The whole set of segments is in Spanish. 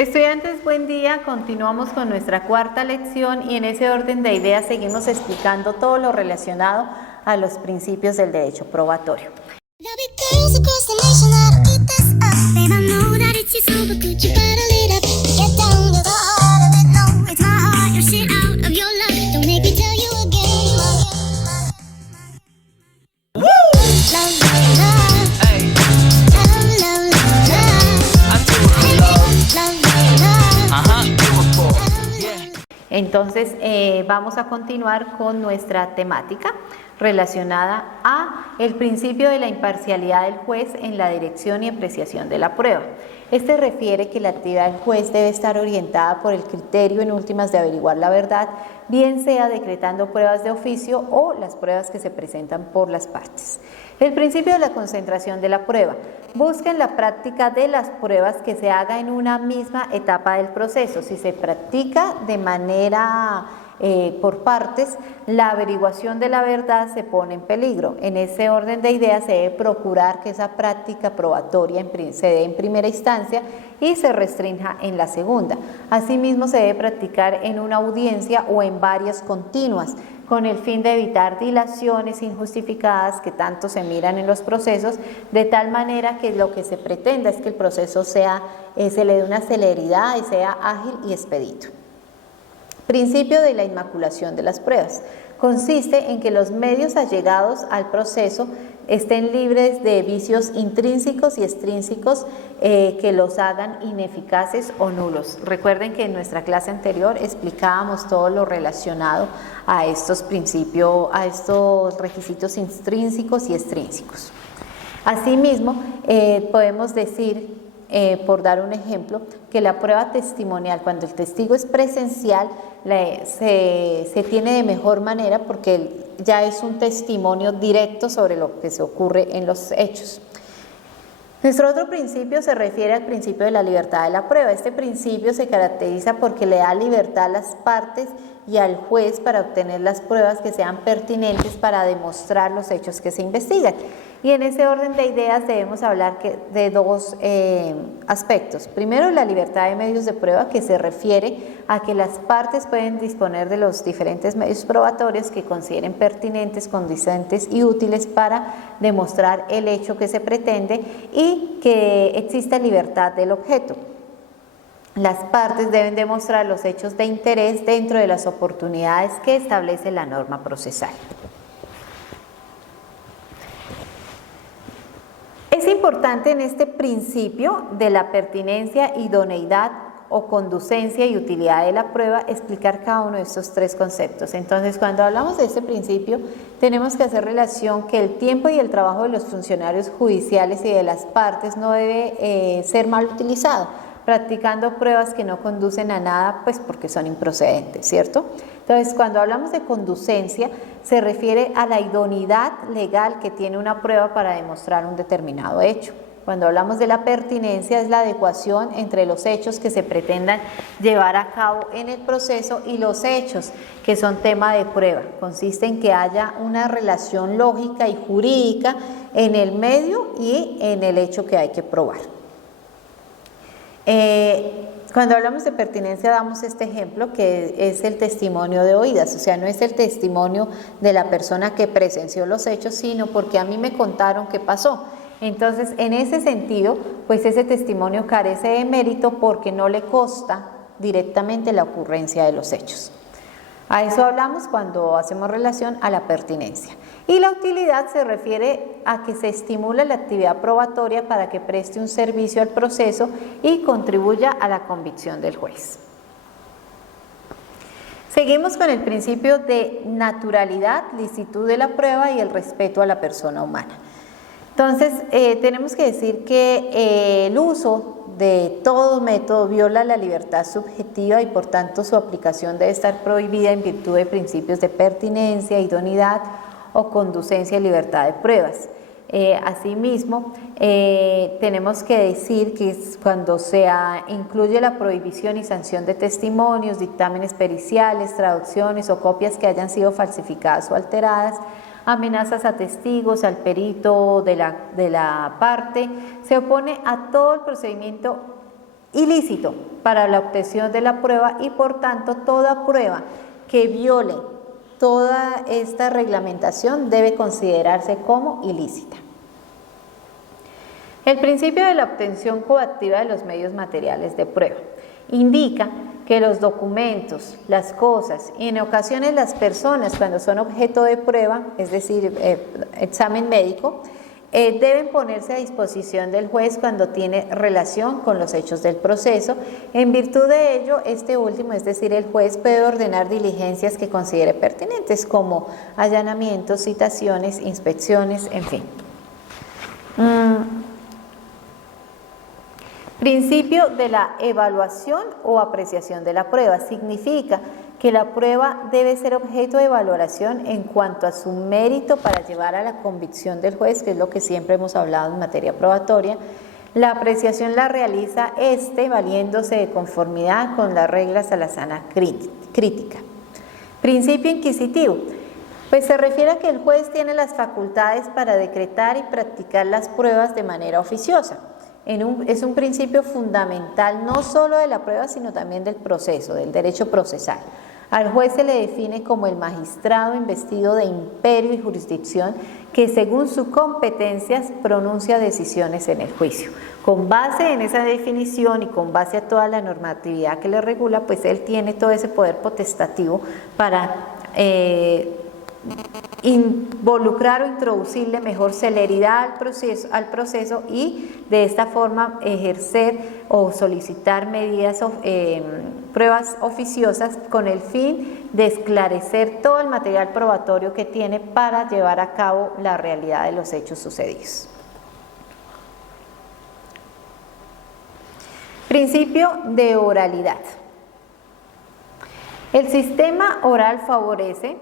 Estudiantes, buen día. Continuamos con nuestra cuarta lección y en ese orden de ideas seguimos explicando todo lo relacionado a los principios del derecho probatorio. Entonces vamos a continuar con nuestra temática relacionada a el principio de la imparcialidad del juez en la dirección y apreciación de la prueba. Este refiere que la actividad del juez debe estar orientada por el criterio en últimas de averiguar la verdad, bien sea decretando pruebas de oficio o las pruebas que se presentan por las partes. El principio de la concentración de la prueba busca en la práctica de las pruebas que se haga en una misma etapa del proceso. Si se practica de manera por partes, la averiguación de la verdad se pone en peligro. En ese orden de ideas se debe procurar que esa práctica probatoria se dé en primera instancia y se restrinja en la segunda. Asimismo, se debe practicar en una audiencia o en varias continuas, con el fin de evitar dilaciones injustificadas que tanto se miran en los procesos, de tal manera que lo que se pretenda es que el proceso se le dé una celeridad y sea ágil y expedito. Principio de la inmaculación de las pruebas. Consiste en que los medios allegados al proceso estén libres de vicios intrínsecos y extrínsecos que los hagan ineficaces o nulos. Recuerden que en nuestra clase anterior explicábamos todo lo relacionado a estos principios, a estos requisitos intrínsecos y extrínsecos. Asimismo, podemos decir, por dar un ejemplo, que la prueba testimonial, cuando el testigo es presencial, se tiene de mejor manera porque ya es un testimonio directo sobre lo que se ocurre en los hechos. Nuestro otro principio se refiere al principio de la libertad de la prueba. Este principio se caracteriza porque le da libertad a las partes y al juez para obtener las pruebas que sean pertinentes para demostrar los hechos que se investigan. Y en ese orden de ideas debemos hablar de dos aspectos. Primero, la libertad de medios de prueba, que se refiere a que las partes pueden disponer de los diferentes medios probatorios que consideren pertinentes, conducentes y útiles para demostrar el hecho que se pretende, y que exista libertad del objeto. Las partes deben demostrar los hechos de interés dentro de las oportunidades que establece la norma procesal. Es importante en este principio de la pertinencia, idoneidad o conducencia y utilidad de la prueba explicar cada uno de estos tres conceptos. Entonces, cuando hablamos de este principio, tenemos que hacer relación que el tiempo y el trabajo de los funcionarios judiciales y de las partes no debe ser mal utilizado, practicando pruebas que no conducen a nada, pues porque son improcedentes, ¿cierto? Entonces, cuando hablamos de conducencia, se refiere a la idoneidad legal que tiene una prueba para demostrar un determinado hecho. Cuando hablamos de la pertinencia, es la adecuación entre los hechos que se pretendan llevar a cabo en el proceso y los hechos que son tema de prueba. Consiste en que haya una relación lógica y jurídica en el medio y en el hecho que hay que probar. Cuando hablamos de pertinencia damos este ejemplo que es el testimonio de oídas, o sea, no es el testimonio de la persona que presenció los hechos, sino porque a mí me contaron qué pasó. Entonces, en ese sentido, pues ese testimonio carece de mérito porque no le consta directamente la ocurrencia de los hechos. A eso hablamos cuando hacemos relación a la pertinencia. Y la utilidad se refiere a que se estimula la actividad probatoria para que preste un servicio al proceso y contribuya a la convicción del juez. Seguimos con el principio de naturalidad, licitud de la prueba y el respeto a la persona humana. Entonces, tenemos que decir que el uso de todo método viola la libertad subjetiva y por tanto su aplicación debe estar prohibida en virtud de principios de pertinencia, idoneidad o conducencia y libertad de pruebas. Asimismo, tenemos que decir que cuando se incluye la prohibición y sanción de testimonios, dictámenes periciales, traducciones o copias que hayan sido falsificadas o alteradas, amenazas a testigos, al perito de la parte, se opone a todo el procedimiento ilícito para la obtención de la prueba y por tanto toda prueba que viole toda esta reglamentación debe considerarse como ilícita. El principio de la obtención coactiva de los medios materiales de prueba indica que los documentos, las cosas y en ocasiones las personas cuando son objeto de prueba, es decir, examen médico, deben ponerse a disposición del juez cuando tiene relación con los hechos del proceso. En virtud de ello, este último, es decir, el juez puede ordenar diligencias que considere pertinentes como allanamientos, citaciones, inspecciones, en fin. Principio de la evaluación o apreciación de la prueba. Significa que la prueba debe ser objeto de valoración en cuanto a su mérito para llevar a la convicción del juez, que es lo que siempre hemos hablado en materia probatoria. La apreciación la realiza valiéndose de conformidad con las reglas a la sana crítica. Principio inquisitivo. Pues se refiere a que el juez tiene las facultades para decretar y practicar las pruebas de manera oficiosa. Es un principio fundamental no solo de la prueba, sino también del proceso, del derecho procesal. Al juez se le define como el magistrado investido de imperio y jurisdicción que según sus competencias pronuncia decisiones en el juicio. Con base en esa definición y con base a toda la normatividad que le regula, pues él tiene todo ese poder potestativo para involucrar o introducirle mejor celeridad al proceso y de esta forma ejercer o solicitar medidas, pruebas oficiosas con el fin de esclarecer todo el material probatorio que tiene para llevar a cabo la realidad de los hechos sucedidos. Principio de oralidad. El sistema oral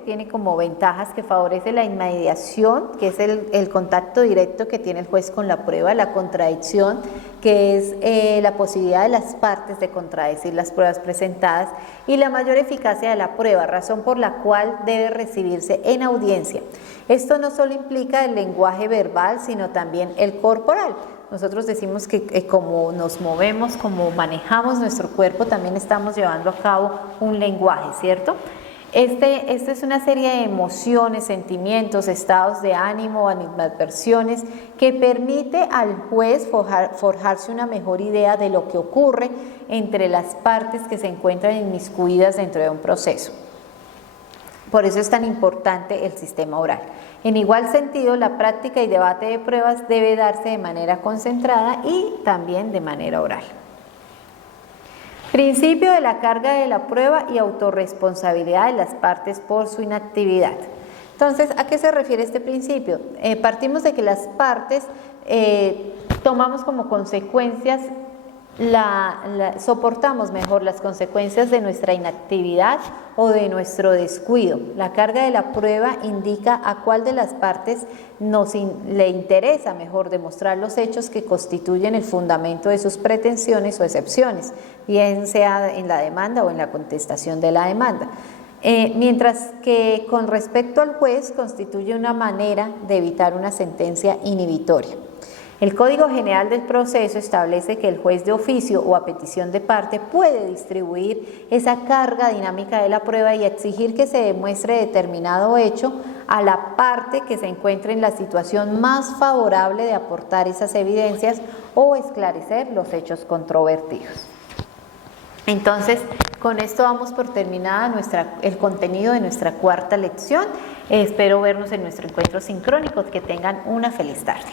tiene como ventajas que favorece la inmediación, que es el contacto directo que tiene el juez con la prueba, la contradicción, que es la posibilidad de las partes de contradecir las pruebas presentadas, y la mayor eficacia de la prueba, razón por la cual debe recibirse en audiencia. Esto no solo implica el lenguaje verbal, sino también el corporal. Nosotros decimos que como nos movemos, como manejamos nuestro cuerpo, también estamos llevando a cabo un lenguaje, ¿cierto? Esta es una serie de emociones, sentimientos, estados de ánimo, animadversiones que permite al juez forjarse una mejor idea de lo que ocurre entre las partes que se encuentran inmiscuidas dentro de un proceso. Por eso es tan importante el sistema oral. En igual sentido, la práctica y debate de pruebas debe darse de manera concentrada y también de manera oral. Principio de la carga de la prueba y autorresponsabilidad de las partes por su inactividad. Entonces, ¿a qué se refiere este principio? Partimos de que las partes tomamos como consecuencias soportamos mejor las consecuencias de nuestra inactividad o de nuestro descuido. La carga de la prueba indica a cuál de las partes le interesa mejor demostrar los hechos que constituyen el fundamento de sus pretensiones o excepciones, bien sea en la demanda o en la contestación de la demanda. Mientras que con respecto al juez constituye una manera de evitar una sentencia inhibitoria. El Código General del Proceso establece que el juez de oficio o a petición de parte puede distribuir esa carga dinámica de la prueba y exigir que se demuestre determinado hecho a la parte que se encuentre en la situación más favorable de aportar esas evidencias o esclarecer los hechos controvertidos. Entonces, con esto damos por terminada el contenido de nuestra cuarta lección. Espero vernos en nuestro encuentro sincrónico. Que tengan una feliz tarde.